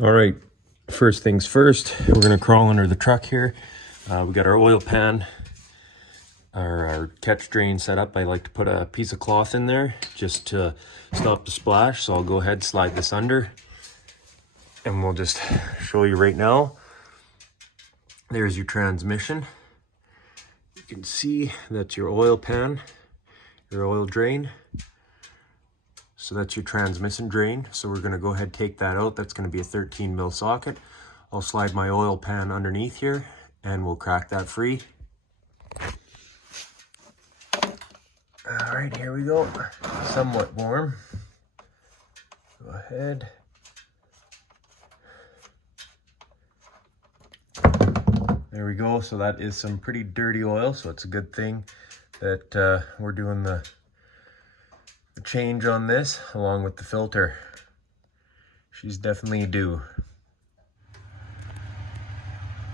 All right, first things first, we're gonna crawl under the truck here. We got our oil pan, our catch drain set up. I like to put a piece of cloth in there just to stop the splash. So I'll go ahead, slide this under, and we'll just show you right now. There's your transmission. You can see that's your oil pan, your oil drain. So that's your transmission drain. So we're gonna go ahead and take that out. That's gonna be a 13 mil socket. I'll slide my oil pan underneath here and we'll crack that free. All right, here we go. Somewhat warm. Go ahead. There we go. So that is some pretty dirty oil. So it's a good thing that we're doing the change on this along with the filter. She's definitely due.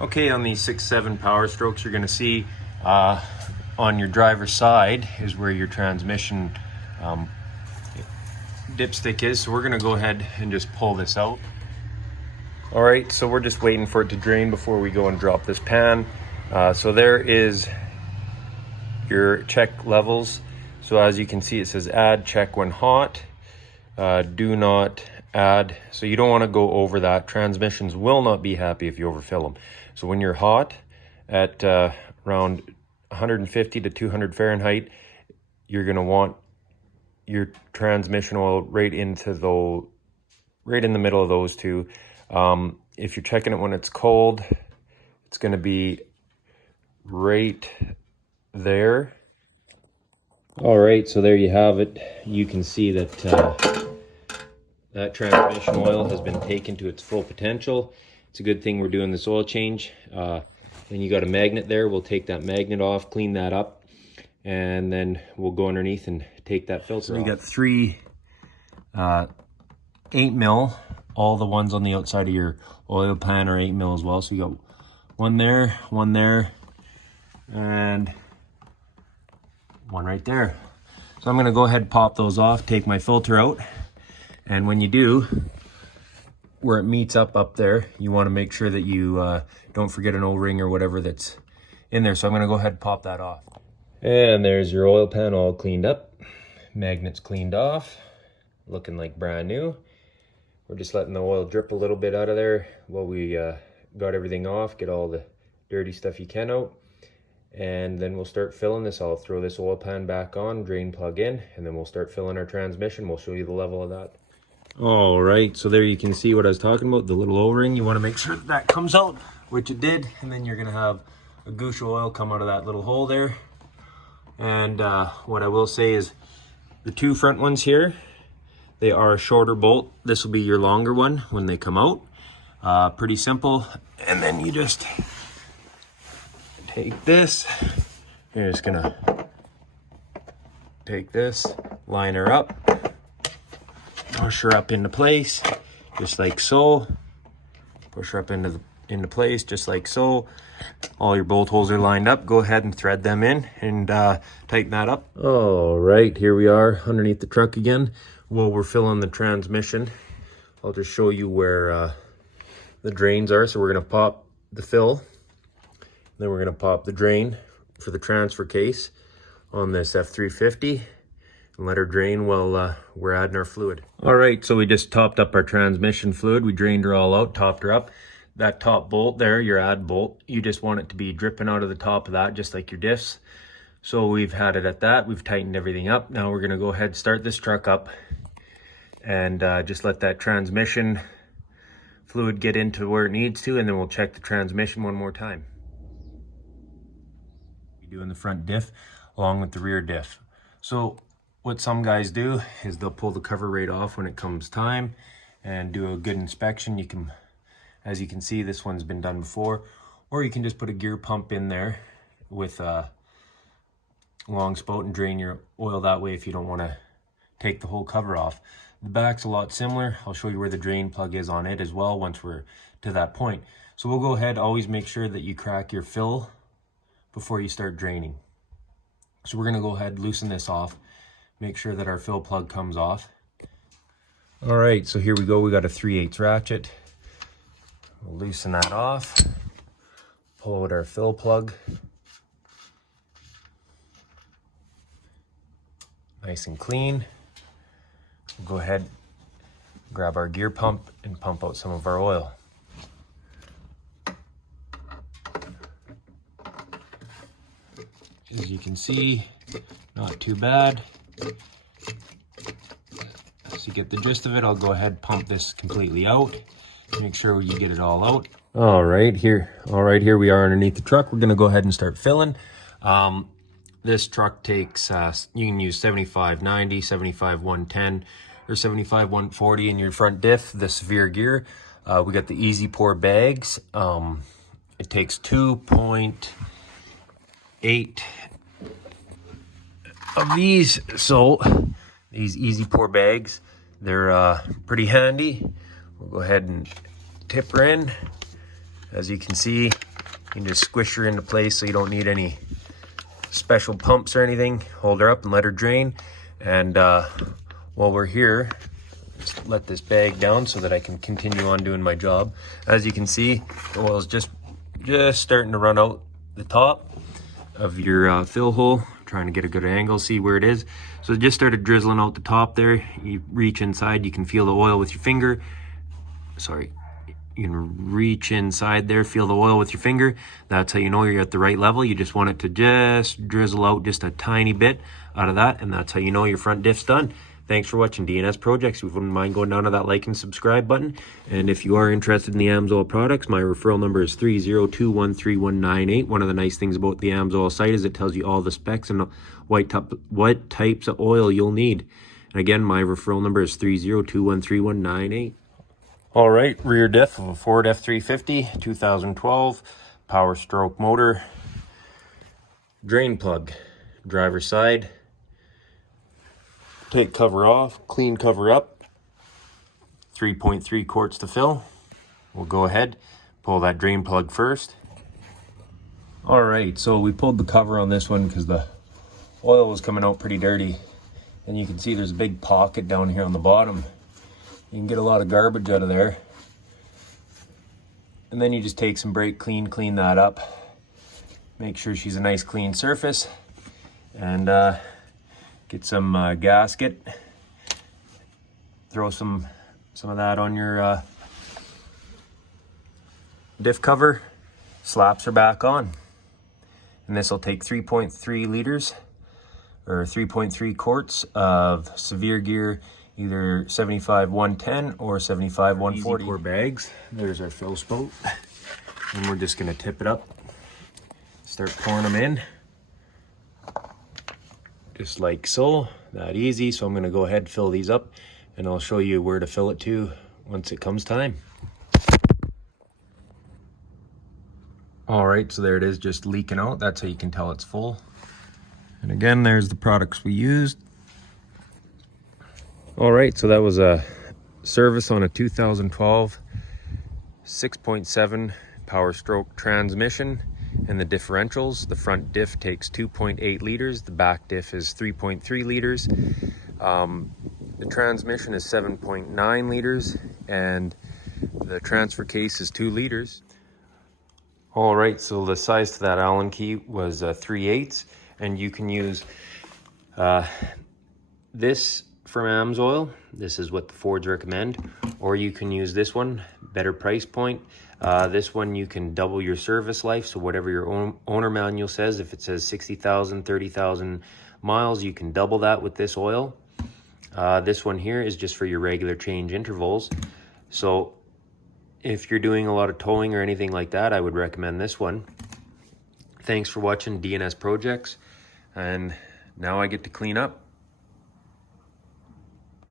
Okay, on these 6-7 power strokes, you're gonna see on your driver's side is where your transmission dipstick is. So we're gonna go ahead and just pull this out. All right, so we're just waiting for it to drain before we go and drop this pan. So there is your check levels. So as you can see, it says add check when hot, do not add. So you don't want to go over that. Transmissions will not be happy if you overfill them. So when you're hot at around 150 to 200 Fahrenheit, you're going to want your transmission oil right in the middle of those two. If you're checking it when it's cold, it's going to be right there. All right, so there you have it. You can see that that transmission oil has been taken to its full potential. It's a good thing we're doing this oil change. Then you got a magnet there. We'll take that magnet off, clean that up, and then we'll go underneath and take that filter off. You got 3 8 mil. All the ones on the outside of your oil pan are 8 mil as well. So you got one there, and one right there. So I'm gonna go ahead and pop those off, take my filter out. And when you do, where it meets up there, you wanna make sure that you don't forget an O-ring or whatever that's in there. So I'm gonna go ahead and pop that off. And there's your oil pan all cleaned up. Magnets cleaned off, looking like brand new. We're just letting the oil drip a little bit out of there while we got everything off, get all the dirty stuff you can out. And then we'll start filling this. I'll throw this oil pan back on, drain plug in, and then we'll start filling our transmission. We'll show you the level of that. All right, so there you can see what I was talking about, the little O-ring. You want to make sure that comes out, which it did, and then you're going to have a goosh of oil come out of that little hole there. And what I will say is the 2 front ones here, they are a shorter bolt. This will be your longer one when they come out. Pretty simple. And then you just take this. You're just gonna take this, line her up, push her up into place, just like so. Push her up into place, just like so. All your bolt holes are lined up. Go ahead and thread them in and tighten that up. All right, here we are underneath the truck again. While we're filling the transmission, I'll just show you where the drains are. So we're gonna pop the fill, then we're gonna pop the drain for the transfer case on this f350 and let her drain while we're adding our fluid. All right, so we just topped up our transmission fluid. We drained her all out, topped her up. That top bolt there, your add bolt, you just want it to be dripping out of the top of that, just like your diffs. So we've had it at that. We've tightened everything up. Now we're gonna go ahead and start this truck up and just let that transmission fluid get into where it needs to, and then we'll check the transmission one more time. We're doing the front diff along with the rear diff. So what some guys do is they'll pull the cover right off when it comes time and do a good inspection. You can, as you can see, this one's been done before, or you can just put a gear pump in there with a long spout and drain your oil that way if you don't want to take the whole cover off. The back's a lot similar. I'll show you where the drain plug is on it as well once we're to that point. So we'll go ahead, always make sure that you crack your fill before you start draining. So we're gonna go ahead, loosen this off, make sure that our fill plug comes off. All right, so here we go. We got a 3/8 ratchet. We'll loosen that off, pull out our fill plug. Nice and clean. We'll go ahead, grab our gear pump and pump out some of our oil. As you can see, not too bad. As you get the gist of it, I'll go ahead and pump this completely out. Make sure you get it all out. All right, here we are underneath the truck. We're gonna go ahead and start filling. This truck takes, you can use 75/90, 75/110, or 75/140 in your front diff, the Savere Gear. We got the easy pour bags. It takes 2.8 of these. So these easy pour bags, they're pretty handy. We'll go ahead and tip her in. As you can see, you can just squish her into place so you don't need any special pumps or anything. Hold her up and let her drain. And while we're here, just let this bag down so that I can continue on doing my job. As you can see, the oil's just starting to run out the top of your fill hole. Trying to get a good angle, see where it is. So it just started drizzling out the top there. You reach inside, you can feel the oil with your finger. Sorry, you can reach inside there, feel the oil with your finger. That's how you know you're at the right level. You just want it to just drizzle out just a tiny bit out of that, and that's how you know your front diff's done. Thanks for watching DNS Projects. If you wouldn't mind going down to that like and subscribe button. And if you are interested in the AMSOIL products, my referral number is 302131198. One of the nice things about the AMSOIL site is it tells you all the specs and what types of oil you'll need. And again, my referral number is 302131198. All right, rear diff of a Ford F350, 2012, power stroke motor, drain plug, driver's side. Take cover off, clean cover up, 3.3 quarts to fill. We'll go ahead, pull that drain plug first. All right, so we pulled the cover on this one because the oil was coming out pretty dirty. And you can see there's a big pocket down here on the bottom. You can get a lot of garbage out of there. And then you just take some brake clean that up. Make sure she's a nice clean surface. And get some gasket. Throw some of that on your diff cover. Slaps her back on. And this will take 3.3 liters or 3.3 quarts of Savere Gear, either 75/110 or 75/140. Easy pour bags. There's our fill spout. And we're just gonna tip it up. Start pouring them in. Just like so, that easy. So I'm gonna go ahead and fill these up and I'll show you where to fill it to once it comes time. All right, so there it is, just leaking out. That's how you can tell it's full. And again, there's the products we used. All right, so that was a service on a 2012 6.7 power stroke transmission. And the differentials, the front diff takes 2.8 liters, the back diff is 3.3 liters. The transmission is 7.9 liters, and the transfer case is 2 liters. All right, so the size to that Allen key was 3/8, and you can use this from AMSOIL. This is what the Fords recommend, or you can use this one, better price point. This one you can double your service life, so whatever your owner manual says, if it says 60,000, 30,000 miles, you can double that with this oil. This one here is just for your regular change intervals. So if you're doing a lot of towing or anything like that, I would recommend this one. Thanks for watching DNS Projects, and now I get to clean up.